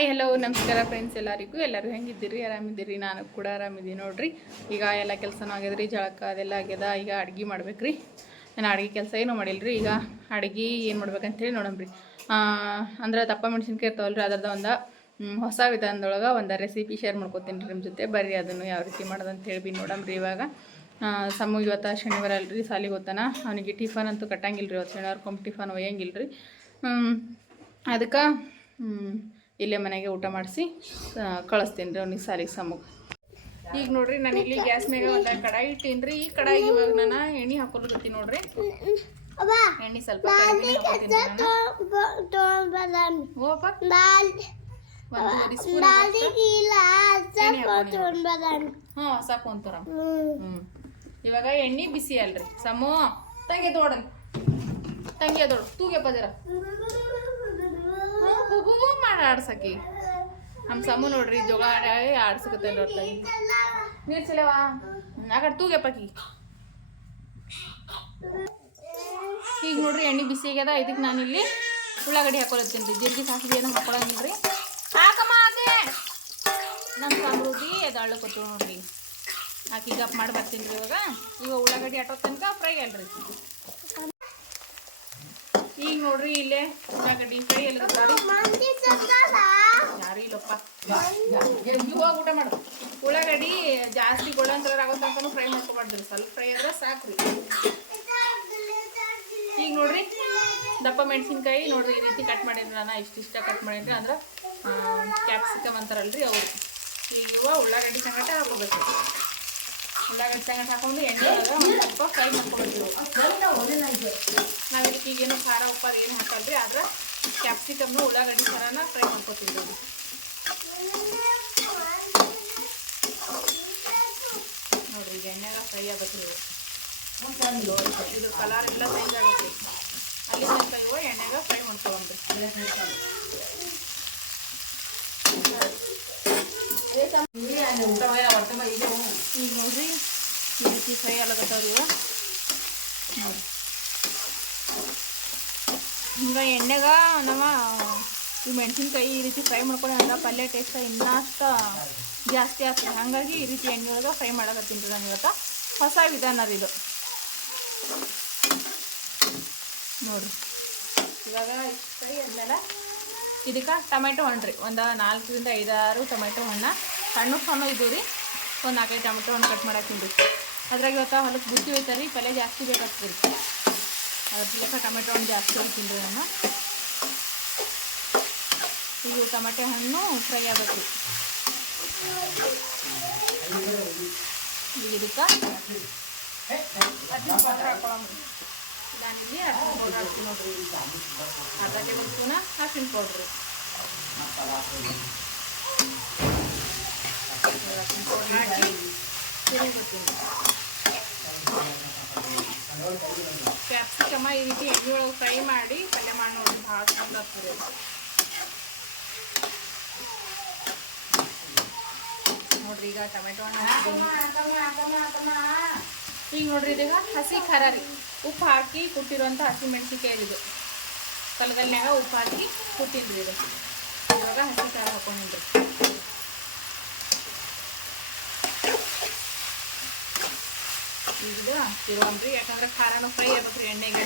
Hi hello ನಮಸ್ಕಾರ friends ಎಲ್ಲರಿಗೂ. ಎಲ್ಲರೂ ಹೆಂಗಿದ್ದೀರಿ? ಆರಾಮಿದ್ದೀರಿ? ನಾನು ಕೂಡ ಆರಾಮಿದ್ದೀನಿ ನೋಡ್ರಿ. ಈಗ ಎಲ್ಲ ಕೆಲಸನೂ ಆಗ್ಯದ್ರಿ, ಜಳಕ ಅದೆಲ್ಲ ಆಗ್ಯದ. ಈಗ ಅಡ್ಗೆ ಮಾಡ್ಬೇಕ್ರಿ. ನಾನು ಅಡುಗೆ ಕೆಲಸ ಏನೂ ಮಾಡಿಲ್ರಿ. ಈಗ ಅಡುಗೆ ಏನು ಮಾಡ್ಬೇಕಂತೇಳಿ ನೋಡಮ್ರಿ. ಅಂದ್ರೆ ದಪ್ಪ ಮೆಣಸಿನ್ಕಾಯಿ ಇರ್ತಾವಲ್ರಿ, ಅದ್ರದ್ದು ಒಂದು ಹೊಸ ವಿಧಾನದೊಳಗೆ ಒಂದು ರೆಸಿಪಿ ಶೇರ್ ಮಾಡ್ಕೊತೀನಿ ನಿಮ್ಮ ಜೊತೆ. ಬರ್ರಿ ಅದನ್ನು ಯಾವ ರೀತಿ ಮಾಡೋದು ಅಂತ ಹೇಳಿ ನೋಡಮ್ರಿ ಇವಾಗ. ಸಮ್ಮು ಇವತ್ತು ಶನಿವಾರ ಅಲ್ರಿ, ಸಾಲಿಗೆ ಹೋಗ್ತಾನ. ಅವನಿಗೆ ಟಿಫನ್ ಅಂತೂ ಕಟ್ಟಂಗಿಲ್ಲ ರೀ ಶನಿವಾರ ಶನಿವಾರಕ್ಕೊಮ್ಮೆ ಟಿಫನ್ ಒಯ್ಯಂಗಿಲ್ಲ ರೀ ಅದಕ್ಕೆ ಇಲ್ಲೇ ಮನೆಗೆ ಊಟ ಮಾಡಿಸಿ ಕಳಿಸ್ತೀನಿ ರೀ ಅವ್ನಿಗೆ ಸಾರಿಗೆ ಸಮ್ಮಗ್ ಈಗ ನೋಡ್ರಿ ನಾನು ಇಲ್ಲಿ ಗ್ಯಾಸ್ ಮೇಲೆ ಒಂದು ಕಡಾಯಿ ಇಟ್ಟೀನಿ ರೀ. ಈ ಕಡಾಯಿ ಇವಾಗ ನಾನು ಎಣ್ಣೆ ಹಾಕೊಳ್ಳಿ ನೋಡ್ರಿ. ಎಣ್ಣೆ ಸ್ವಲ್ಪ ಹಾಂ ಹ್ಞೂ ಇವಾಗ ಎಣ್ಣೆ ಬಿಸಿ ಅಲ್ರಿ. ಸಮೋ. ತಂಗಿ ತೋಡನ್. ತಂಗಿ ತೋಡು. ತೂಗೆ ಪದರ. ಹೂವು ಮಾಡಿ ಆಡ್ಸಕಿ. ನಮ್ಮ ಸಮು ನೋಡ್ರಿ ಜೋಗ ಆಡಿ ಆಡ್ಸಕತ್ತೆ ನೋಡ್ತಾ ನೀರು ಚಲವಾ ಆ ಕಡೆ ಈಗ ನೋಡ್ರಿ, ಎಣ್ಣೆ ಬಿಸಿ ಆಗ್ಯದ ಇದಕ್ಕೆ ನಾನು ಇಲ್ಲಿ ಉಳ್ಳಾಗಡ್ಡಿ ಹಾಕೊಳತ್ತೀನಿ ರೀ. ಜೀರಿಗೆ ಸಾಸಿವೆ ಏನು ಹಾಕೊಳಂಗಿಲ್ಲ ರೀ ಹಾಕಮ್ಮ ಅದೇ. ನಮ್ಮ ಸಮೃದ್ಧಿ ಅದು ಅಳ್ಳಕೊತ್ತು ನೋಡ್ರಿ. ಹಾಕಿ ಗಪ್ ಮಾಡಿ ಬರ್ತೀನಿ ರೀ ಇವಾಗ. ಇವಾಗ ಉಳ್ಳಾಗಡ್ಡಿ ಆಟೋ ತನಕ ಫ್ರೈ ಅಲ್ರಿ. ಈಗ ನೋಡ್ರಿ ಇಲ್ಲೇ ಉಳ್ಳಾಗಡ್ಡಿ ಫ್ರೈ ಎಲ್ಲ ಯಾರು ಇಲ್ಲಪ್ಪ ಇವಾಗ ಊಟ ಮಾಡು. ಉಳ್ಳಾಗಡ್ಡಿ ಜಾಸ್ತಿ ಗೋಲ್ಡನ್ ಕಲರ್ ಆಗೋ ತನಕ ಫ್ರೈ ಮಾಡ್ಕೊಬಾರ್ದ್ರಿ. ಸ್ವಲ್ಪ ಫ್ರೈ ಆದ್ರೆ ಸಾಕ್ರಿ. ಈಗ ನೋಡ್ರಿ ದಪ್ಪ ಮೆಣಸಿನ್ಕಾಯಿ ನೋಡ್ರಿ ಈ ರೀತಿ ಕಟ್ ಮಾಡೀನಿ ನಾನು ಇಷ್ಟಿಷ್ಟ ಕಟ್ ಮಾಡಿದ್ರೆ ಅಂದ್ರೆ ಕ್ಯಾಪ್ಸಿಕಮ್ ಅಂತಾರಲ್ರಿ ಅವರು. ಈಗ ಇವ ಉಳ್ಳಾಗಡ್ಡಿ ಸಂಗಟ ಹಾಕೋಬೇಕು ಉಳ್ಳಾಗಡ್ಡಿ ಸಂಗಟ ಹಾಕೊಂಡು ಎಣ್ಣೆ ಒಂದು ಸ್ವಲ್ಪ ಫ್ರೈ ಮಾಡ್ಕೊಬೇಕು ನಾವು ಇದಕ್ಕೆ ಈಗೇನು ಖಾರ ಉಪ್ಪಾರು ಏನು ಹಾಕಲ್ರಿ ಆದ್ರೆ ಕ್ಯಾಪ್ಸಿಕಮ್ನು ಉಳ್ಳಾಗಡ್ಡಿ ಥರನ ಫ್ರೈ ಮಾಡ್ಕೊತೀವಿ ನೋಡಿ ನೋಡ್ರಿ ಈಗ ಎಣ್ಣೆಗ ಫ್ರೈ ಆಗತ್ತೆ ಇದು ಇದು ಕಲರ್ ಎಲ್ಲ ಚೇಂಜ್ ಆಗುತ್ತೆ ಅಲ್ಲಿ ತನಕ ಇವು ಎಣ್ಣೆಗ ಫ್ರೈ ಮಾಡ್ಕೊಳಮ್ರಿ ಈಗ ನೋಡ್ರಿ ಈ ರೀತಿ ಫ್ರೈ ಆಗತ್ತವ್ರಿ ಇವ ನೋಡಿ ಹಿಂಗೆ ಎಣ್ಣೆಗ ನಮ್ಮ ಈ ಮೆಣಸಿನ್ಕಾಯಿ ಈ ರೀತಿ ಫ್ರೈ ಮಾಡ್ಕೊಂಡು ಅಂದ್ರೆ ಪಲ್ಯ ಟೇಸ್ಟ್ ಇನ್ನಷ್ಟು ಜಾಸ್ತಿ ಆಗ್ತದೆ ಹಾಗಾಗಿ ಈ ರೀತಿ ಎಣ್ಣೆ ಒಳಗೆ ಫ್ರೈ ಮಾಡಕತ್ತೀನಿ ನಾನು ಇವತ್ತು ಹೊಸ ವಿಧಾನ ರೀ ಇದು ನೋಡ್ರಿ ಇವಾಗ ಫ್ರೈ ಆದ್ಮೇಲೆ ಇದಕ್ಕೆ ಟೊಮೆಟೊ ಹಣ್ಣು ರೀ. ಒಂದು ನಾಲ್ಕರಿಂದ ಐದಾರು ಟೊಮೆಟೊ ಹಣ್ಣು. ಸಣ್ಣ ಸಣ್ಣ ಇದು ರೀ. ಒಂದು ನಾಲ್ಕೈದು ಟೊಮೆಟೊ ಹಣ್ಣು ಕಟ್ ಮಾಡಕ್ಕೆ ತಿನ್ಬೇಕು ಅದ್ರಾಗ ಇವತ್ತು ಹೊಲಕ್ಕೆ ಬುದ್ಧಿ ಹೋಯ್ತಾರೆ ರೀ. ಪಲ್ಯ ಜಾಸ್ತಿ ಬೇಕಾಗ್ತದೆ ರೀ. ಲೆಕ್ಕ ಟೊಮೆಟೊ ಹಣ್ಣು ಜಾಸ್ತಿ ಹೋಗ್ತೀನಿ ರೀ ನಾನು ಇದು ಟೊಮೆಟೊ ಹಣ್ಣು ಫ್ರೈ ಆಗಬೇಕು ಇದಕ್ಕೆ ನಾನಿಲ್ಲಿ ಅರ್ಶಿನ ಪೌಡ್ರ್ ಹಾಕ್ತೀನಿ ನೋಡ್ರಿ. ಅರ್ಧ ಟೇಬಲ್ ಸ್ಪೂನ ಅರ್ಶಿನ ಪೌಡ್ರು. ಅರ್ಶಿನ ಪೌಡ್ರ್ ಹಾಕಿ ತಿರುಗ್ತೀನಿ ಕ್ಯಾಪ್ಸಿಕಮ ಈ ರೀತಿ ಎಣ್ಣೆ ಒಳಗೆ ಫ್ರೈ ಮಾಡಿ ಪಲ್ಯ ಮಾಡಿ ನೋಡಿ ಭಾಳ ಚಂದ ಆಗ್ತದೆ ನೋಡ್ರಿ ಈಗ ಟೊಮೆಟೊ ಹಣ್ಣು. ಈಗ ನೋಡ್ರಿ ಇದೀಗ ಹಸಿ ಖಾರ ರೀ. ಉಪ್ಪು ಹಾಕಿ ಕುಟ್ಟಿರುವಂಥ ಹಸಿ ಮೆಣಸಿನ್ಕಾಯಿ ಇದು ಕಲ್ಗಲ್ನ್ಯಾಗ ಉಪ್ಪು ಹಾಕಿ ಕುಟ್ಟಿದ್ರಿ ಇದು. ಇವಾಗ ಹಸಿ ಖಾರ ಹಾಕೊಂಡಿದ್ರಿ ಇದು ಇರುವಂದ್ರಿ ಯಾಕಂದ್ರೆ ಖಾರನು ಫ್ರೈ ಆಗ್ಬೇಕ್ರಿ ಎಣ್ಣೆಗೆ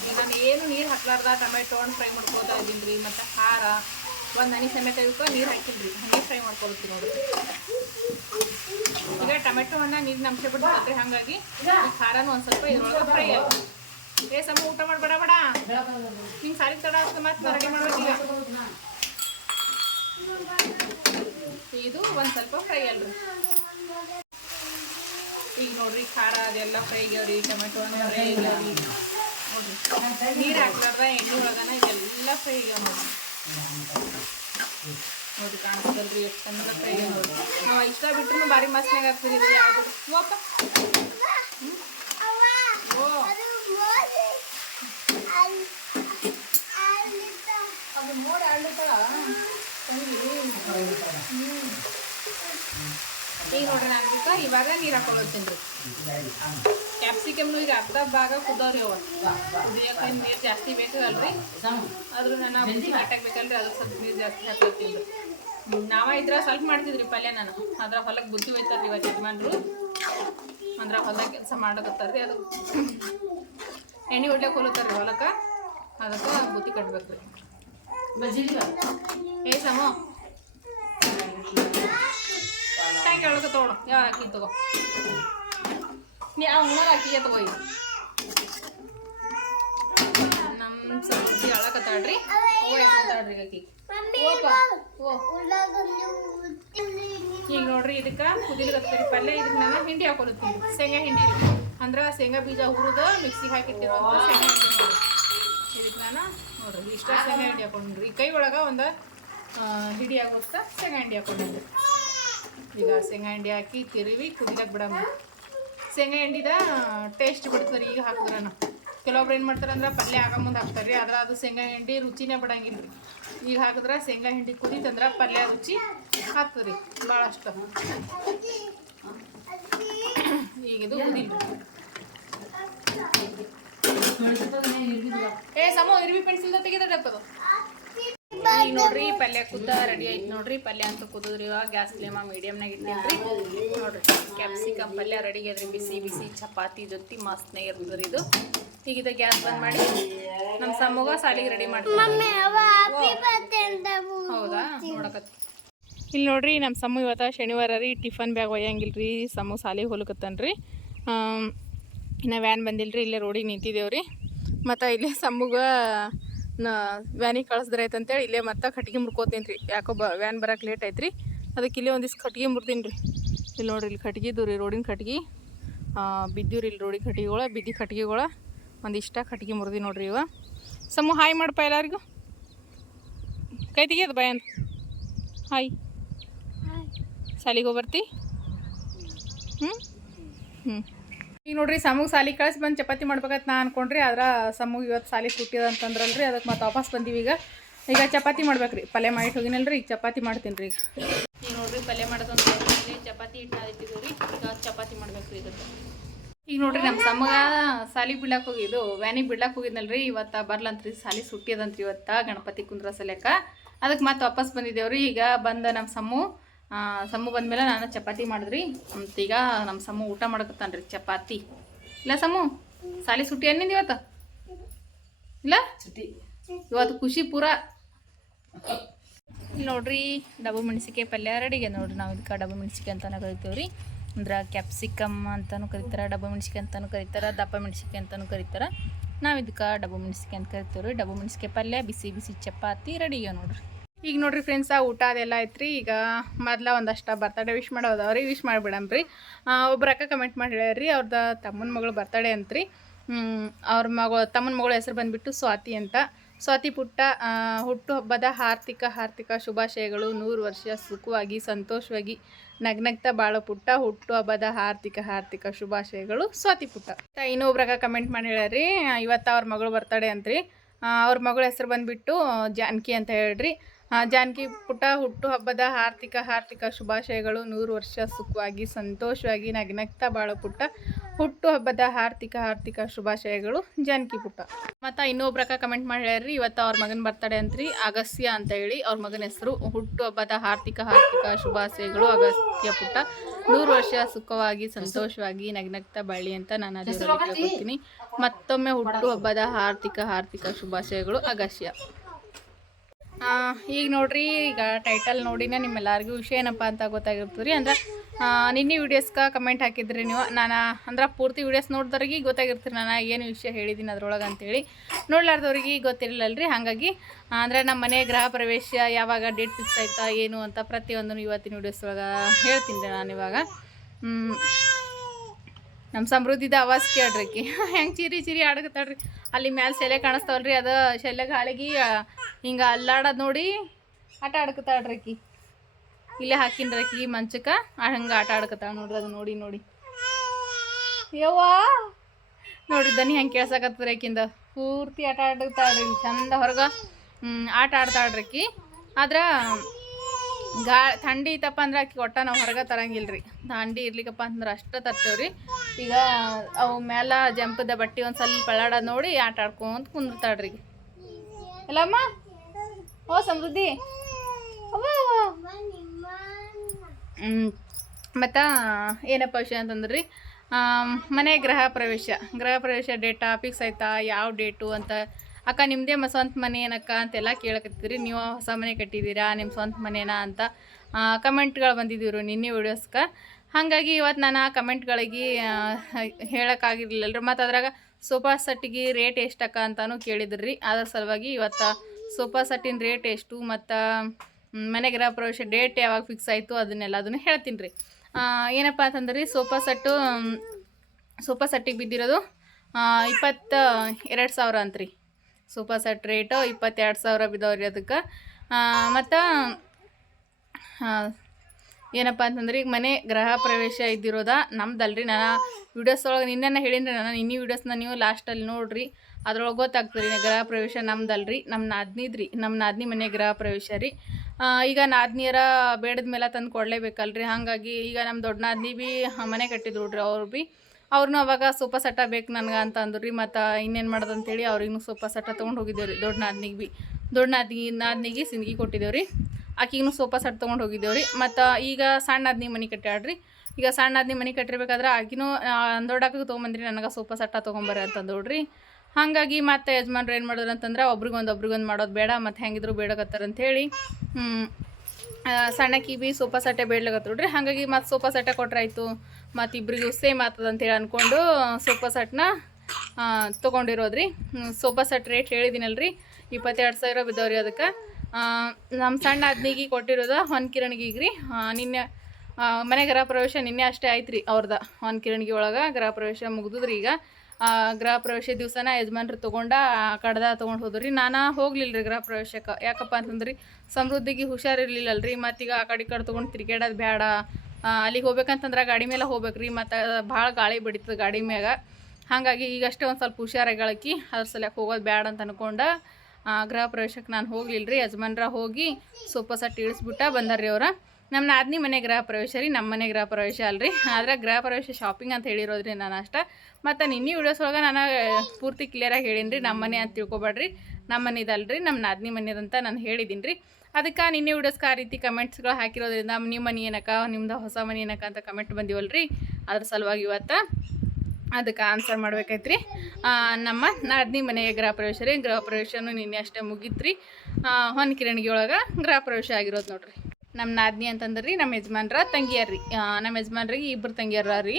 ಈಗ ನಾನು ಏನು ನೀರು ಹಾಕ್ಲಾರ್ದ ಟೊಮೆಟೊ ಫ್ರೈ ಮಾಡ್ಕೋತಾ ಇದ್ದೀನಿ ರೀ ಮತ್ತು ಖಾರ ಒಂದು ಹನಿ ಸಮೇತ ಇವಕ್ಕೆ ನೀರು ಹಾಕಿದ್ರಿ ಹಂಗೆ ಫ್ರೈ ಮಾಡ್ಕೊಳ್ತೀನಿ ನೋಡಿ. ಈಗ ಟೊಮೆಟೊ ಹಣ್ಣ ನೀರಿನ ಅಂಶ ಬಿಡ್ತೈತ್ರಿ ಹಾಗಾಗಿ ಖಾರನೂ ಒಂದು ಸ್ವಲ್ಪ ಇದ್ರೊಳಗೆ ಫ್ರೈ ಆಗಿ ಏ ಸಮ ಊಟ ಮಾಡ್ಬೇಡ ಬೇಡ ಹಿಂಗೆ ಸಾರಿ ತಡ ಆಗ್ತದೆ ಮತ್ತೆ ರೆಡಿ ಮಾಡ್ಬೇಕೀಗ ಇದು ಒಂದು ಸ್ವಲ್ಪ ಫ್ರೈ ಅಲ್ರಿ. ಈಗ ನೋಡ್ರಿ, ಖಾರ ಅದೆಲ್ಲ ಫ್ರೈ ಆಗ್ಯಾವ್ರಿ ಟೊಮೆಟೊ ಹಣ್ಣು ಫ್ರೈ ಆಗ್ಯಾವ್ರಿ. ನೋಡ್ರಿ, ನೀರು ಹಾಕ್ಲಾರ್ದ ಎಣ್ಣೆ ಒಳಗನ ಇದೆಲ್ಲ ಫ್ರೈ ಆಗ್ಯಾವ ನೋಡ್ರಿ. ನೋಡ್ರಿ ಕಾಣಿಸ್ತಲ್ರಿ, ಎಷ್ಟು ಚಂದ ಕೈ ನೋಡಿ ನಾವು ಇಷ್ಟ ಬಿಟ್ರು ಭಾರಿ ಮಸ್ತ್ನಾಗ ಆಗ್ತದೆ ಇದು ಯಾವುದು? ಓ. ಅದು ಮೋಡ ಆಡ್ಲಿತ್ತಾಳ ಈಗ ನೋಡ್ರಿ ನಾನು ಇದಕ್ಕೆ ಇವಾಗ ನೀರು ಹಾಕೊಳ್ಳೋತೀನಿ ರೀ. ಕ್ಯಾಪ್ಸಿಕಮ್ನು ಈಗ ಅರ್ಧ ಭಾಗ ಕುದೋರಿ ಅವ. ಕುದಿಯಕ್ಕೆ ನೀರು ಜಾಸ್ತಿ ಬೇಕಲ್ರಿ ಆದ್ರೂ ನಾನು ಕಟ್ಟಾಕ್ಬೇಕಲ್ರಿ ಅದು ಸ್ವಲ್ಪ ನೀರು ಜಾಸ್ತಿ ಹಾಕೋತಿದ್ರು ನಾವ ಇದ್ರ ಸ್ವಲ್ಪ ಮಾಡ್ತಿದ್ರಿ ಪಲ್ಯ ನಾನು. ಅದ್ರ ಹೊಲಕ್ಕೆ ಬುದ್ಧಿ ಹೋಯ್ತಾರ್ರಿ ಇವತ್ತು ಯಜಮಾನ್ರು. ಅಂದ್ರೆ ಹೊಲದಾಗ ಕೆಲಸ ಮಾಡಕತ್ತಾರ್ರಿ ಅದು. ಎಣ್ಣೆ ಹೊಡ್ಲಕ್ಕೆ ಹೊಲತ್ತಾರ್ರಿ ಹೊಲಕ್ಕೆ. ಅದಕ್ಕೆ ಬುತ್ತಿ ರೀ ಏ ಸಮೋ. ಟ್ಯಾಂಕ್ ಒಳಗೆ ತಗೊಳು ಯಾವ ಹಾಕಿ ತಗೋ ನೀ ಆ ಉಣ್ಣಾಗ ಹಾಕಿಗೆ ತಗೋ ಈಗ ನಮ್ಮ ಸಬ್ಜಿ ಅಳಕತ್ತಾಳ್ರಿ ಓ ಎತ್ತಾಳ್ರಿ ಆಕಿ ಓಪ ಓ ಈಗ ನೋಡ್ರಿ ಇದಕ್ಕೆ ಕುದಿಲಿಕತ್ತೀರಿ ಪಲ್ಯ ಇದಕ್ಕೆ ನಾನು ಹಿಂಡಿ ಹಾಕೊಳತ್ತೀನಿ ಶೇಂಗಾ ಹಿಂಡಿ. ಅಂದ್ರ ಶೇಂಗಾ ಬೀಜ ಹುರಿದು ಮಿಕ್ಸಿಗೆ ಹಾಕಿಟ್ಟಿರುವಂಥ ಶೇಂಗಾ ಹಿಂಡಿ ಇದಕ್ಕೆ ನಾನು ನೋಡ್ರಿ ಇಷ್ಟ ಶೇಂಗಾ ಹಿಂಡಿ ಹಾಕೊಂಡ್ರಿ ಕೈ ಒಳಗೆ ಒಂದು ಹಿಡಿ ಆಗೋಸ್ತ ಶೇಂಗಾ ಹಿಂಡಿ ಹಾಕೊಂಡಿದ್ರಿ ಈಗ ಶೇಂಗಾ ಹಿಂಡಿ ಹಾಕಿ ತಿರುವಿ ಕುದಿಲಕ್ಕೆ ಬಿಡಮ್ಮ. ಶೇಂಗಾ ಹಿಂಡಿದ ಟೇಸ್ಟ್ ಬಿಡ್ತಾರೆ ಈಗ ಹಾಕಿದ್ರನ. ಕೆಲವೊಬ್ರು ಏನು ಮಾಡ್ತಾರೆ ಅಂದ್ರೆ ಪಲ್ಯ ಆಗ ಮುಂದೆ ಹಾಕ್ತಾರೆ ರೀ ಆದ್ರೆ ಅದು ಶೇಂಗಾ ಹಿಂಡಿ ರುಚಿನೇ ಬಿಡಂಗಿಲ್ಲ ರೀ. ಈಗ ಹಾಕಿದ್ರೆ ಶೇಂಗಾ ಹಿಂಡಿ ಕುದೀತಂದ್ರೆ ಪಲ್ಯ ರುಚಿ ಹಾಕ್ತದೆ ರೀ ಭಾಳಷ್ಟು ಈಗ ಇದು ಕುದಿಲ್ರಿ ಏ ಸಮೋ ಇರ್ವಿ ಪೆನ್ಸಿಲ್ ತೆಗಿದಪ್ಪದು ಈಗ ನೋಡ್ರಿ ಪಲ್ಯ ಕುದ್ದ ರೆಡಿ ಆಯ್ತು ನೋಡ್ರಿ. ಪಲ್ಯ ಅಂತ ಕುದಿದ್ರಿ ಇವಾಗ ಗ್ಯಾಸ್ ಫ್ಲೇಮ ಮೀಡಿಯಮ್ನಾಗ ಇಟ್ಟಿದ್ರಿ. ನೋಡ್ರಿ ಕ್ಯಾಪ್ಸಿಕಮ್ ಪಲ್ಯ ರೆಡಿ ಆಗ್ಯದ್ರಿ ಬಿಸಿ ಬಿಸಿ ಚಪಾತಿ ಜೊತೆ ಮಸ್ತ್ನೇ ಇರ್ತದ್ರಿ ಇದು. ಈಗ ಇದು ಗ್ಯಾಸ್ ಬಂದ್ ಮಾಡಿ ನಮ್ಮ ಸಮ್ಮಗ ಸಾಲಿಗೆ ರೆಡಿ ಮಾಡ್ತೀವಿ. ಹೌದಾ? ನೋಡಕತ್ತಿ. ಇಲ್ಲಿ ನೋಡ್ರಿ ನಮ್ಮ ಸಮ್ಮು ಇವತ್ತು ಶನಿವಾರ ರೀ ಟಿಫನ್ ಬ್ಯಾಗ್ ಒಯ್ಯಂಗಿಲ್ಲ ರೀ ಸಮ್ಮು ಸಾಲಿಗೆ ಹೊಲಕತ್ತಾನ್ರಿ. ಇನ್ನು ವ್ಯಾನ್ ಬಂದಿಲ್ಲ ರೀ ಇಲ್ಲೇ ರೋಡಿಗೆ ನಿಂತಿದ್ದೇವೆ ರೀ ಮತ್ತು ಇಲ್ಲೇ ಸಮ್ಮುಗ ನಾ ವ್ಯಾನಿಗೆ ಕಳಿಸಿದ್ರೆ ಅಂತೇಳಿ ಇಲ್ಲೇ ಮತ್ತೆ ಕಟ್ಗೆ ಮುರ್ಕೋತೀನಿ ರೀ ಯಾಕೋ ಬ ವ್ಯಾನ್ ಬರಕ್ಕೆ ಲೇಟ್ ಐತ್ರಿ ಅದಕ್ಕೆ ಇಲ್ಲೇ ಒಂದಿಷ್ಟು ಕಟ್ಗೆ ಮುರ್ದೀನಿ ರೀ ಇಲ್ಲಿ ನೋಡ್ರಿ ಇಲ್ಲಿ ಕಟ್ಗಿದ್ದು ರೀ ರೋಡಿನ ಕಟ್ಗೆ ಬಿದ್ದೀವ್ರಿ ರೀ ಇಲ್ಲಿ ರೋಡಿನ ಕಟ್ಗೆಗಳ ಬಿದ್ದಿ ಕಟ್ಗೆಗಳ ಒಂದಿಷ್ಟ ಕಟ್ಗೆ ಮುರ್ದಿ ನೋಡ್ರಿ ಇವ. ಸಮ ಹಾಯ್ ಮಾಡಪ್ಪ ಎಲ್ಲರಿಗೂ. ಕೈ ತೆಗಿಯೋದು ಬಾಯ್ ಅಂತ ಹಾಯ್ ಸಾಲಿಗೆ ಹೋಗ್ಬರ್ತಿ? ಹ್ಞೂ ಹ್ಞೂ ಈಗ ನೋಡ್ರಿ ಸಮೂಹ ಸಾಲಿ ಕಳಿಸಿ ಬಂದು ಚಪಾತಿ ಮಾಡ್ಬೇಕಂತ ನಾ ಅನ್ಕೊಂಡ್ರಿ ಆದ್ರೆ ಸಮೂಹ ಇವತ್ತು ಸಾಲಿ ಸುಟ್ಟಿದ ಅಂತಂದ್ರಲ್ರಿ ಅದಕ್ಕೆ ಮತ್ತೆ ವಾಪಸ್ ಬಂದೀವಿ ಈಗ. ಈಗ ಚಪಾತಿ ಮಾಡ್ಬೇಕ್ರಿ ಪಲ್ಯ ಮಾಡಿ ಹೋಗಿನಲ್ರಿ ಈಗ ಚಪಾತಿ ಮಾಡ್ತೀನಿ ರೀ ಈಗ. ಈಗ ನೋಡ್ರಿ ಪಲ್ಯ ಮಾಡೋದಂತ ಚಪಾತಿ ಹಿಟ್ಟು ರೀ ಈಗ ಚಪಾತಿ ಮಾಡ್ಬೇಕ್ರಿ ಇದಕ್ಕೆ. ಈಗ ನೋಡ್ರಿ ನಮ್ಮ ಸಮ್ಮಗ ಸಾಲಿ ಬಿಡ್ಲಾಕ್ ಹೋಗಿದ್ದು ವ್ಯಾನಿಗೆ ಬಿಡ್ಲಾಕ್ ಹೋಗಿದ್ನಲ್ರಿ ಇವತ್ತು ಬರ್ಲಂತ್ರಿ ಸಾಲಿ ಸುಟ್ಟಿದಂತ್ರಿ ಇವತ್ತ ಗಣಪತಿ ಕುಂದ್ರ ಸಲ್ಯಾಕ. ಅದಕ್ಕೆ ಮತ್ತೆ ವಾಪಸ್ ಬಂದಿದ್ದೇವ್ರಿ ಈಗ ಬಂದ ನಮ್ಮ ಸಮ್ಮು ಸಮ್ಮು ಬಂದ್ಮೇಲೆ ನಾನು ಚಪಾತಿ ಮಾಡಿದ್ರಿ. ಅಂತ ಈಗ ನಮ್ಮ ಸಮ್ಮು ಊಟ ಮಾಡಕತ್ತಾನ್ರಿ ಚಪಾತಿ. ಇಲ್ಲ ಸಮ್ಮು ಸಾಲಿ ಸುಟ್ಟಿ ಅನ್ನಿಂದ ಇವತ್ತು? ಇಲ್ಲ? ಇವತ್ತು ಖುಷಿ ಪೂರ. ಇಲ್ಲಿ ನೋಡ್ರಿ ಡಬ್ಬು ಮೆಣಸಿಕಾಯಿ ಪಲ್ಯ ರೆಡಿಗೆ ನೋಡ್ರಿ ನಾವು ಇದಕ್ಕೆ ಡಬ್ಬು ಮೆಣಸಿಕಾಯಿ ಅಂತಾನೆ ಕರಿತೀವಿ ರೀ ಅಂದ್ರೆ ಕ್ಯಾಪ್ಸಿಕಮ್ ಅಂತಾನು ಕರಿತಾರೆ ಡಬ್ಬು ಮೆಣಸಿಕಾಯಿ ಅಂತಾನು ಕರಿತಾರೆ ದಪ್ಪ ಮೆಣಸಿಕಾಯಿ ಅಂತಾನು ಕರಿತಾರೆ. ನಾವು ಇದಕ್ಕೆ ಡಬ್ಬು ಮೆಣಸಿಕಾಯಿ ಅಂತ ಕರಿತೀವಿ ರೀ ಡಬ್ಬು ಮೆಣಸಿಕಾಯಿ ಪಲ್ಯ ಬಿಸಿ ಬಿಸಿ ಚಪಾತಿ ರೆಡಿಗೆ ನೋಡ್ರಿ. ಈಗ ನೋಡ್ರಿ ಫ್ರೆಂಡ್ಸ ಊಟ ಅದೆಲ್ಲ ಐತ್ರಿ ಈಗ ಮೊದ್ಲ ಒಂದಷ್ಟು ಬರ್ತಡೇ ವಿಶ್ ಮಾಡೋದವ್ರಿ ವಿಶ್ ಮಾಡಿಬಿಡಮ್ರಿ ಒಬ್ರು ಅಕ್ಕ ಕಮೆಂಟ್ ಮಾಡಿ ಹೇಳ್ರಿ ಅವ್ರದ್ದು ತಮ್ಮನ ಮಗಳು ಬರ್ತಡೇ ಅಂತ್ರಿ. ಅವ್ರ ಮಗಳು ತಮ್ಮನ ಮಗಳ ಹೆಸರು ಬಂದ್ಬಿಟ್ಟು ಸ್ವಾತಿ ಅಂತ. ಸ್ವಾತಿ ಪುಟ್ಟ ಹುಟ್ಟು ಹಬ್ಬದ ಆರ್ಥಿಕ ಆರ್ಥಿಕ ಶುಭಾಶಯಗಳು. ನೂರು ವರ್ಷ ಸುಖವಾಗಿ ಸಂತೋಷವಾಗಿ ನಗ್ನಗ್ತಾ ಬಾಳೋ ಪುಟ್ಟ ಹಬ್ಬದ ಹಾರ್ತಿಕ ಹಾರ್ಥಿಕ ಶುಭಾಶಯಗಳು ಸ್ವಾತಿ ಪುಟ್ಟ. ಇನ್ನೊಬ್ರಾಗ ಕಮೆಂಟ್ ಮಾಡಿ ಹೇಳ್ರಿ ಇವತ್ತು ಅವ್ರ ಮಗಳು ಬರ್ತಡೇ ಅಂತ್ರಿ. ರೀ ಅವ್ರ ಮಗಳ ಹೆಸರು ಬಂದ್ಬಿಟ್ಟು ಜಾನಕಿ ಅಂತ ಹೇಳ್ರಿ. ಆ, ಜಾನಕಿ ಪುಟ ಹುಟ್ಟು ಹಬ್ಬದ ಆರ್ಥಿಕ ಹಾರ್ದಿಕ ಶುಭಾಶಯಗಳು. ನೂರು ವರ್ಷ ಸುಖವಾಗಿ ಸಂತೋಷವಾಗಿ ನಗ್ನಗ್ತಾ ಬಾಳೋ ಪುಟ್ಟ ಹುಟ್ಟು ಹಬ್ಬದ ಆರ್ಥಿಕ ಆರ್ಥಿಕ ಶುಭಾಶಯಗಳು. ಜಾನಕಿ ಪುಟ್ಟ ಮತ್ತು ಇನ್ನೊಬ್ರಕ ಕಮೆಂಟ್ ಮಾಡಿ ಹೇಳ್ರಿ ಇವತ್ತು ಅವ್ರ ಮಗನ ಬರ್ತಡೆ ಅಂತ್ರಿ ಅಗಸ್ಯ ಅಂತ ಹೇಳಿ ಅವ್ರ ಮಗನ ಹೆಸರು ಹುಟ್ಟು ಹಬ್ಬದ ಆರ್ಥಿಕ ಹಾರ್ದಿಕ ಶುಭಾಶಯಗಳು ಅಗಸ್ಯ ಪುಟ್ಟ ನೂರು ವರ್ಷ ಸುಖವಾಗಿ ಸಂತೋಷವಾಗಿ ನಗ್ನಗ್ತಾ ಬಾಳಿ ಅಂತ ನಾನು ಅದೇ ಕೇಳ್ಕೊತೀನಿ ಮತ್ತೊಮ್ಮೆ ಹುಟ್ಟು ಹಬ್ಬದ ಆರ್ಥಿಕ ಹಾರ್ದಿಕ ಶುಭಾಶಯಗಳು ಅಗಸ್ತ್ಯ. ಆ, ಈಗ ನೋಡ್ರಿ, ಈಗ ಟೈಟಲ್ ನೋಡಿನೇ ನಿಮ್ಮೆಲ್ಲರಿಗೂ ವಿಷಯ ಏನಪ್ಪ ಅಂತ ಗೊತ್ತಾಗಿರ್ತದೆ ರೀ ಅಂದ್ರೆ ನಿನ್ನೆ ವೀಡಿಯೋಸ್ಗೆ ಕಮೆಂಟ್ ಹಾಕಿದ್ರಿ ನೀವು. ನಾನು, ಅಂದ್ರೆ ಪೂರ್ತಿ ವೀಡಿಯೋಸ್ ನೋಡಿದವ್ರಿಗೆ ಗೊತ್ತಾಗಿರ್ತೀರಿ ನಾನು ಏನು ವಿಷಯ ಹೇಳಿದ್ದೀನಿ ಅದ್ರೊಳಗೆ ಅಂತೇಳಿ. ನೋಡ್ಲಾರ್ದವ್ರಿಗೆ ಗೊತ್ತಿರಲಿಲ್ಲಲ್ರಿ, ಹಾಗಾಗಿ, ಅಂದ್ರೆ ನಮ್ಮ ಮನೆ ಗೃಹ ಪ್ರವೇಶ ಯಾವಾಗ ಡೇಟ್ ಫಿಕ್ಸ್ ಆಯ್ತಾ, ಏನು ಅಂತ ಪ್ರತಿಯೊಂದನ್ನು ಇವತ್ತಿನ ವೀಡಿಯೋಸ್ ಒಳಗೆ ಹೇಳ್ತೀನಿ ನಾನು ಇವಾಗ. ನಮ್ಮ ಸಮೃದ್ಧಿದ ಆವಾಜ್ ಕೇಳ್ರಿ ಹೆಂಗೆ ಚಿರಿ ಚಿರಿ ಆಡಕತ್ತಾಳ್ರಿ. ಅಲ್ಲಿ ಮ್ಯಾಲ ಸೆಲೆ ಕಾಣಿಸ್ತಾವಲ್ರಿ, ಅದು ಸೆಲೆ ಗಾಳಿಗೆ ಹಿಂಗೆ ಅಲ್ಲಾಡೋದು ನೋಡಿ ಆಟ ಆಡ್ಕತ್ತಾಳ್ರಿ ಇಲ್ಲೇ ಹಾಕಿನ್ರಕಿ ಮಂಚಕ್ಕೆ ಹಂಗೆ ಆಟ ಆಡ್ಕತ್ತಾಳ ನೋಡ್ರಿ ಅದು ನೋಡಿ ನೋಡಿ. ಯವ್ವಾ, ನೋಡ್ರಿ ದನಿ ಹೆಂಗೆ ಕೇಳ್ಸಕತ್ತದ್ರಿ ಆಕಿಂದ. ಪೂರ್ತಿ ಆಟ ಆಡ್ತಾಳ್ರಿ ಚಂದ ಹೊರಗೆ ಆಟ ಆಡ್ತಾಳ್ರಿ ಆದ್ರೆ ಗಾ ಥಂಡಿ ಇತ್ತಪ್ಪ ಅಂದ್ರೆ ಆಕೆ ಒಟ್ಟ ನಾವು ಹೊರಗೆ ತರಂಗಿಲ್ಲ ರೀ ಥಂಡಿ ಇರ್ಲಿಕ್ಕಪ್ಪ ಅಂದ್ರೆ ಅಷ್ಟೇ ತರ್ತೇವ್ರಿ ಈಗ ಅವು ಮೇಲ ಜಂಪದ ಬಟ್ಟೆ ಒಂದು ಸ್ವಲ್ಪ ಪಳಾಡ ನೋಡಿ ಆಟ ಆಡ್ಕೊಂತ ಕುಂದಿರ್ತಾಳ್ರಿ. ಎಲ್ಲಮ್ಮ? ಓ, ಸಮೃದ್ಧಿ. ಮತ್ತು ಏನಪ್ಪ ವಿಷಯ ಅಂತಂದ್ರಿ? ಮನೆ ಗೃಹ ಪ್ರವೇಶ. ಗೃಹ ಪ್ರವೇಶ ಡೇಟಾ ಫಿಕ್ಸ್ ಆಯ್ತಾ ಯಾವ ಡೇಟು ಅಂತ ಅಕ್ಕ ನಿಮ್ಮದೇ ಮ, ಸ್ವಂತ ಮನೆ ಏನಕ್ಕ ಅಂತೆಲ್ಲ ಕೇಳಕತ್ತೀರಿ ನೀವು ಹೊಸ ಮನೆ ಕಟ್ಟಿದ್ದೀರಾ ನಿಮ್ಮ ಸ್ವಂತ ಮನೆನಾ ಅಂತ ಕಮೆಂಟ್ಗಳು ಬಂದಿದ್ದೀರು ನಿನ್ನೆ ವಿಡಿಯೋಸ್ಗೆ ಹಾಗಾಗಿ ಇವತ್ತು ನಾನು ಆ ಕಮೆಂಟ್ಗಳಿಗೆ ಹೇಳೋಕ್ಕಾಗಿರ್ಲಿಲ್ಲರಿ ಮತ್ತು ಅದ್ರಾಗ ಸೋಫಾ ಸೆಟ್ಟಿಗೆ ರೇಟ್ ಎಷ್ಟಕ್ಕ ಅಂತಾನು ಕೇಳಿದ್ರಿ. ಅದ್ರ ಸಲುವಾಗಿ ಇವತ್ತು ಸೋಫಾ ಸೆಟ್ಟಿನ ರೇಟ್ ಎಷ್ಟು, ಮತ್ತು ಮನೆ ಗೃಹ ಪ್ರವೇಶ ಡೇಟ್ ಯಾವಾಗ ಫಿಕ್ಸ್ ಆಯಿತು ಅದನ್ನೆಲ್ಲ ಅದನ್ನು ಹೇಳ್ತೀನಿ ರೀ ಏನಪ್ಪ ಅಂತಂದ್ರೆ ಸೋಫಾ ಸೆಟ್ಟು ಸೋಫಾ ಸೆಟ್ಟಿಗೆ ಬಿದ್ದಿರೋದು ಇಪ್ಪತ್ತ, ಎರಡು ಸಾವಿರ ಅಂತ್ರಿ. ಸೋಫಾ ಸೆಟ್ ರೇಟು ಇಪ್ಪತ್ತೆರಡು ಸಾವಿರ ಬಿದ್ದವ್ರಿ ಅದಕ್ಕೆ. ಮತ್ತು ಏನಪ್ಪ ಅಂತಂದ್ರೆ ಈಗ ಮನೆ ಗೃಹ ಪ್ರವೇಶ ಇದ್ದಿರೋದ ನಮ್ದಲ್ರಿ. ನಾನು ವೀಡಿಯೋಸ್ ಒಳಗೆ ನಿನ್ನೆ ಹೇಳಿದ್ರೆ ನಾನು, ನಿನ್ನೆ ವೀಡಿಯೋಸ್ನ ನೀವು ಲಾಸ್ಟಲ್ಲಿ ನೋಡ್ರಿ. ಅದ್ರೊಳಗೆ ಗೊತ್ತಾಗ್ತದೆ ರೀ ಗೃಹ ಪ್ರವೇಶ ನಮ್ದಲ್ರಿ. ನಮ್ಮ ನಾದ್ನಿದ್ರಿ ನಮ್ಮ ನಾದ್ನಿ ಮನೆ ಗೃಹ ಪ್ರವೇಶ ರೀ. ಈಗ ನಾದ್ನಿಯರ ಬೇಡದ ಮೇಲೆ ತಂದು ಕೊಡಲೇಬೇಕಲ್ರಿ. ಹಾಗಾಗಿ ಈಗ ನಮ್ಮ ದೊಡ್ಡ ನಾದ್ನಿ ಭೀ ಮನೆ ಕಟ್ಟಿದ್ರು ನೋಡ್ರಿ, ಅವ್ರು ಬಿ. ಅವ್ರನ್ನೂ ಅವಾಗ ಸೋಫಾ ಸೆಟ್ಟ ಬೇಕು ನನಗೆ ಅಂತ ಅಂದ್ರು ರೀ ಮತ್ತು ಇನ್ನೇನು ಮಾಡೋದು ಅಂತೇಳಿ ಅವ್ರಿಗೂ ಸೋಫಾ ಸೆಟ್ಟ ತೊಗೊಂಡು ಹೋಗಿದ್ದೇವೆ ರೀ ದೊಡ್ಡ ನಾದ್ನಿಗೆ ಭೀ ದೊಡ್ಡ ನಾದ್ನಿ, ನಾದ್ನಿಗೆ ಸಿಂದಗಿ ಕೊಟ್ಟಿದ್ದೇವೆ ರೀ ಆಕಿಗೂ ಸೋಫಾ ಸೆಟ್ ತೊಗೊಂಡು ಹೋಗಿದ್ದೇವೆ ರೀ ಮತ್ತು ಈಗ ಸಣ್ಣ ನಾದ್ನಿ ಮನೆ ಕಟ್ಟಾಡ್ರಿ ಈಗ ಸಣ್ಣ ನಾದ್ನಿ ಮನೆ ಕಟ್ಟಿರ್ಬೇಕಾದ್ರೆ ಆಕಿನೂ ದೊಡ್ಡಕ್ಕೆ ತೊಗೊಂಬಂದ್ರಿ, ನನಗೆ ಸೋಫಾ ಸೆಟ್ಟ ತೊಗೊಂಬರ್ರಿ ಅಂತ ನೋಡ್ರಿ ಹಾಗಾಗಿ ಮತ್ತೆ ಯಜಮಾನ್ರು ಏನು ಮಾಡಿದ್ರು ಅಂತಂದ್ರೆ ಒಬ್ರಿಗೊಂದು ಒಬ್ರಿಗೊಂದು ಮಾಡೋದು ಬೇಡ ಮತ್ತು ಹೆಂಗಿದ್ರು ಬೇಡಕತ್ತಾರ ಅಂಥೇಳಿ ಸಣ್ಣಕ್ಕಿ ಬಿ ಸೋಫಾ ಸೆಟ್ಟೆ ರೀ ಹಾಗಾಗಿ ಮತ್ತು ಸೋಫಾ ಸೆಟ್ಟೆ ಕೊಟ್ರಾಯ್ತು. ಮತ್ತು ಇಬ್ಬರಿಗೂ ಸೇಮ್ ಆಗ್ತದೆ ಅಂತೇಳಿ ಅಂದ್ಕೊಂಡು ಸೋಫಾ ಸೆಟ್ನ ತೊಗೊಂಡಿರೋದ್ರಿ. ಸೋಫಾ ಸೆಟ್ ರೇಟ್ ಹೇಳಿದ್ದೀನಲ್ರಿ ಇಪ್ಪತ್ತೆರಡು ಸಾವಿರ ಬಿದ್ದವ್ರಿ ಅದಕ್ಕೆ. ನಮ್ಮ ಸಣ್ಣ ಅದ್ನಿಗೆ ಕೊಟ್ಟಿರೋದು ಹೊನ್ ಕಿರಣಿಗೆ ರೀ ನಿನ್ನೆ ಮನೆ ಗೃಹ ಪ್ರವೇಶ ನಿನ್ನೆ ಅಷ್ಟೇ ಆಯ್ತು ರೀ ಅವ್ರದ್ದು ಹೊನ್ ಕಿರಣಿಗೆ ಒಳಗೆ ಗೃಹ ಪ್ರವೇಶ ಮುಗಿದ್ರಿ ಈಗ. ಗೃಹ ಪ್ರವೇಶ ದಿವಸನ ಯಜಮಾನ್ರು ತೊಗೊಂಡ ಕಡ್ದ ತೊಗೊಂಡು ಹೋದ್ರಿ. ನಾನು ಹೋಗ್ಲಿಲ್ಲ ರೀ ಗೃಹ ಪ್ರವೇಶಕ್ಕೆ ಯಾಕಪ್ಪ ಅಂತಂದ್ರಿ, ಸಮೃದ್ಧಿಗೆ ಹುಷಾರಿರ್ಲಿಲ್ಲಲ್ರಿ ಮತ್ತೀಗ ಆ ಕಡೆ ಕಡೆ ತೊಗೊಂಡು ತಿರ್ಗಾಡೋದು ಬೇಡ ಅಲ್ಲಿಗೆ ಹೋಗ್ಬೇಕಂತಂದ್ರೆ ಗಾಡಿ ಮೇಲೆ ಹೋಗ್ಬೇಕ್ರಿ, ಮತ್ತು ಭಾಳ ಗಾಳಿ ಬಡಿತದೆ ಗಾಡಿ ಮ್ಯಾಗ. ಹಾಗಾಗಿ ಈಗಷ್ಟೇ ಒಂದು ಸ್ವಲ್ಪ ಹುಷಾರಾಗಳಕಿ ಅದ್ರ ಸಲಕ್ಕೆ ಹೋಗೋದು ಬೇಡ ಅಂತ ಅಂದ್ಕೊಂಡು ಗೃಹ ಪ್ರವೇಶಕ್ಕೆ ನಾನು ಹೋಗ್ಲಿಲ್ಲ ರೀ ಯಜಮಾನ್ರ ಹೋಗಿ ಸೋಫಾ ಸೆಟ್ ಇಳಿಸ್ಬಿಟ್ಟ ಬಂದಾರ್ರಿ ಅವ್ರ. ನಮ್ಮ ನಾದ್ನಿ ಮನೆ ಗೃಹ ಪ್ರವೇಶ ರೀ ನಮ್ಮ ಮನೆ ಗೃಹ ಪ್ರವೇಶ ಅಲ್ರಿ. ಆದರೆ ಗೃಹ ಪ್ರವೇಶ ಶಾಪಿಂಗ್ ಅಂತ ಹೇಳಿರೋದ್ರಿ ನಾನು ಅಷ್ಟ. ಮತ್ತು ನಿನ್ನೆ ವಿಡಿಯೋಸ್ ಒಳಗೆ ನಾನು ಪೂರ್ತಿ ಕ್ಲಿಯರಾಗಿ ಹೇಳಿನಿ ರೀ ನಮ್ಮ ಮನೆ ಅಂತ ತಿಳ್ಕೊಬೇಡ್ರಿ. ನಮ್ಮ ಮನೆದಲ್ರಿ ನಮ್ಮ ನಾದ್ನಿ ಮನೆದಂತ ನಾನು ಹೇಳಿದ್ದೀನಿ ರೀ ಅದಕ್ಕೆ ನಿನ್ನೆ ವಿಡಿಯೋಸ್ಗೆ ಆ ರೀತಿ ಕಮೆಂಟ್ಸ್ಗಳು ಹಾಕಿರೋದ್ರಿಂದ ನಿಮ್ಮ ಮನೆ ಏನಕ್ಕ, ನಿಮ್ದು ಹೊಸ ಮನೆ ಏನಕ್ಕ ಅಂತ ಕಮೆಂಟ್ ಬಂದಿವಲ್ರಿ. ಅದ್ರ ಸಲುವಾಗಿ ಇವತ್ತು ಅದಕ್ಕೆ ಆನ್ಸರ್ ಮಾಡ್ಬೇಕೈತ್ರಿ ನಮ್ಮ ನಾದನಿ ಮನೆಯ ಗೃಹ ಪ್ರವೇಶ ರೀ ಗೃಹ ಪ್ರವೇಶನೂ ನಿನ್ನೆ ಅಷ್ಟೇ ಮುಗೀತ್ರಿ. ಹೊನ್ ಕಿರಣಿಗೆ ಒಳಗೆ ಗೃಹ ಪ್ರವೇಶ ಆಗಿರೋದು ನೋಡ್ರಿ. ನಮ್ಮ ನಾದ್ನಿ ಅಂತಂದ್ರಿ ನಮ್ಮ ಯಜಮಾನ್ರ ತಂಗಿಯರ್ ರೀ ನಮ್ಮ ಯಜಮಾನ್ರಿಗೆ ಇಬ್ಬರು ತಂಗಿಯರ ರೀ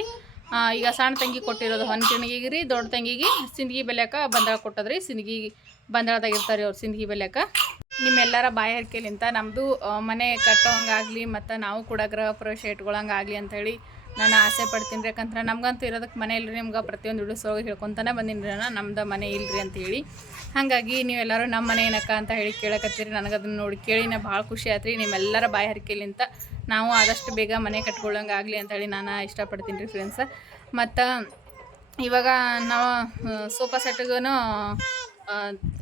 ಈಗ ಸಣ್ಣ ತಂಗಿ ಕೊಟ್ಟಿರೋದು ಹೊನ್ ಕಿರಣಿಗೆ ರೀ ದೊಡ್ಡ ತಂಗಿಗೆ ಸಿಂದಗಿ ಬೆಲ್ಯಾಕ ಬಂದಾಳ ಕೊಟ್ಟದ್ರಿ. ಸಿಂದಗಿ ಇರ್ತಾರೆ ಅವ್ರು ಸಿಂದಗಿ ಬೆಲ್ಯಾಕ ನಿಮ್ಮೆಲ್ಲರ ಬಾಯಾರಿಕೆಲಿಂತ ನಮ್ಮದು ಮನೆ ಕಟ್ಟೋಂಗಾಗಲಿ ಮತ್ತು ನಾವು ಕೂಡ ಗೃಹ ಪ್ರವೇಶ ಇಟ್ಕೊಳಂಗಾಗಲಿ ಅಂಥೇಳಿ ನಾನು ಆಸೆ ಪಡ್ತೀನಿ ರೀ. ಯಾಕಂದ್ರೆ ನಮ್ಗಂತೂ ಇರೋದಕ್ಕೆ ಮನೆ ಇಲ್ಲರಿ ನಿಮ್ಗೆ ಪ್ರತಿಯೊಂದು ಒಳಗೆ ಹೇಳ್ಕೊತಾನೆ ಬಂದಿನಿ ನಾನು. ನಮ್ದು ಮನೆ ಇಲ್ಲರಿ ಅಂತ ಹೇಳಿ ಹಾಗಾಗಿ ನೀವೆಲ್ಲರೂ ನಮ್ಮ ಮನೆ ಏನಕ್ಕ ಅಂತ ಹೇಳಿ ಕೇಳಕತ್ತೀರಿ ನನಗೆ ಅದನ್ನು ನೋಡಿ ಕೇಳಿ ನಾ ಭಾಳ ಖುಷಿ ಆಯ್ತು ರೀ ನಿಮ್ಮೆಲ್ಲರ ಬಾಯಿ ಹರಿಕೆಲಿಂತ ನಾವು ಆದಷ್ಟು ಬೇಗ ಮನೆ ಕಟ್ಕೊಳ್ಳೋಂಗಾಗಲಿ ಅಂತೇಳಿ ನಾನು ಇಷ್ಟಪಡ್ತೀನಿ ರೀ ಫ್ರೆಂಡ್ಸ್ ಮತ್ತು ಇವಾಗ ನಾವು ಸೋಫಾ ಸೆಟ್ಗೂ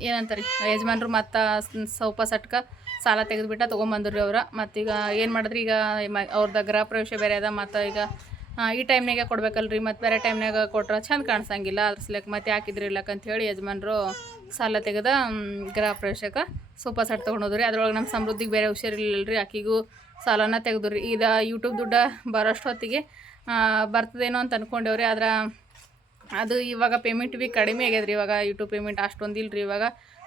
ಏನಂತಾರೆ, ಯಜಮಾನ್ರು ಮತ್ತು ಸೋಫಾ ಸಟ್ಕ ಸಾಲ ತೆಗೆದುಬಿಟ್ಟ ತೊಗೊಂಬಂದ್ರಿ ಅವ್ರು. ಈಗ ಏನು ಮಾಡಿದ್ರಿ, ಈಗ ಮ- ಅವ್ರದ್ದು ಗೃಹ ಪ್ರವೇಶ ಬೇರೆ ಅದ, ಮತ್ತು ಈಗ ಈ ಟೈಮ್ನಾಗೆ ಕೊಡ್ಬೇಕಲ್ರಿ, ಮತ್ತು ಬೇರೆ ಟೈಮ್ನಾಗ ಕೊಟ್ರೆ ಚಂದ ಕಾಣಿಸಂಗಿಲ್ಲ. ಅದ್ರ ಸಲಕ್ಕೆ ಮತ್ತೆ ಯಾಕಿದ್ರಿ ಇಲ್ಲಕ್ಕ ಅಂತ ಹೇಳಿ ಯಜಮಾನ್ರು ಸಾಲ ತೆಗೆದ ಗೃಹ ಪ್ರವೇಶಕ್ಕೆ ಸೋಫಾ ಸೆಟ್ ತೊಗೊಂಡೋದ್ರಿ. ಅದ್ರೊಳಗೆ ನಮ್ಮ ಸಮೃದ್ಧಿಗೆ ಬೇರೆ ಹುಷಾರಿಲ್ಲಲ್ರಿ ಆಕಿಗೂ ಸಾಲನ ತೆಗೆದ್ರಿ ಇದು ಯೂಟ್ಯೂಬ್ ದುಡ್ಡು ಬರೋಷ್ಟು ಹೊತ್ತಿಗೆ ಬರ್ತದೇನೋ ಅಂತ ಅಂದ್ಕೊಂಡೇವ್ರಿ ಆದ್ರೆ ಅದು ಇವಾಗ ಪೇಮೆಂಟ್ ಭೀ ಕಡಿಮೆ ಆಗ್ಯದ್ರಿ ಇವಾಗ ಯೂಟ್ಯೂಬ್ ಪೇಮೆಂಟ್ ಅಷ್ಟೊಂದು ಇಲ್ರಿ ಇವಾಗ.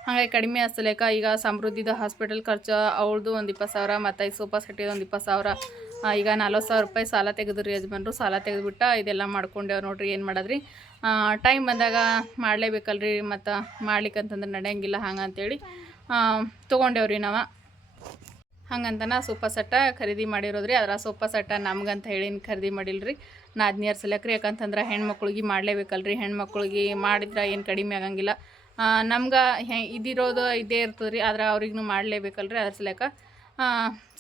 ಹಾಗಾಗಿ ಕಡಿಮೆ ಹಚ್ಚಲೇಕ ಈಗ ಸಮೃದ್ಧಿದು ಹಾಸ್ಪಿಟಲ್ ಖರ್ಚು ಅವ್ರದ್ದು ಒಂದು ಇಪ್ಪತ್ತು ಸಾವಿರ, ಮತ್ತು ಈ ಸೋಫಾ ಸೆಟ್ಟಿದು ಒಂದು ಇಪ್ಪತ್ತು ಸಾವಿರ. ಈಗ ನಲ್ವತ್ತು ಸಾವಿರ ರೂಪಾಯಿ ಸಾಲ ತೆಗೆದ್ರಿ ಯಜಮಾನ್ರು, ಸಾಲ ತೆಗೆದುಬಿಟ್ಟು ಇದೆಲ್ಲ ಮಾಡ್ಕೊಂಡೇವ್ ನೋಡ್ರಿ ಏನು ಮಾಡೋದ್ರಿ. ಟೈಮ್ ಬಂದಾಗ ಮಾಡಲೇಬೇಕಲ್ರಿ, ಮತ್ತು ಮಾಡ್ಲಿಕ್ಕಂತಂದ್ರೆ ನಡೆಯಂಗಿಲ್ಲ ಹಂಗಂತೇಳಿ ತೊಗೊಂಡೇವ್ರಿ ನಾವು. ಹಂಗಂತನ ಸೋಫಾ ಸೆಟ್ಟ ಖರೀದಿ ಮಾಡಿರೋದ್ರಿ ಅದರ ಸೋಫಾ ಸೆಟ್ಟ ನಮ್ಗಂತ ಹೇಳಿ ಖರೀದಿ ಮಾಡಿಲ್ರಿ. ನಾದ್ನಿಯರ್ ಸಲಕ್ರಿ ಯಾಕಂತಂದ್ರೆ ಹೆಣ್ಮಕ್ಳಿಗೆ ಮಾಡಲೇಬೇಕಲ್ರಿ. ಹೆಣ್ಮಕ್ಳಿಗೆ ಮಾಡಿದ್ರೆ ಏನು ಕಡಿಮೆ ಆಗಂಗಿಲ್ಲ. ನಮ್ಗೆ ಹೆ, ಇದಿರೋದು ಇದೇ ಇರ್ತದೆ ರೀ ಆದ್ರೆ ಅವ್ರಿಗೂ ಮಾಡಲೇಬೇಕಲ್ರಿ ಅದ್ರ ಸಲಕ.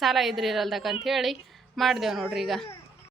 ಸಾಲ ಇದ್ರಿ ಇರಲ್ದಕ್ಕಂಥೇಳಿ ಮಾಡ್ದೇವು ನೋಡ್ರಿ ಈಗ.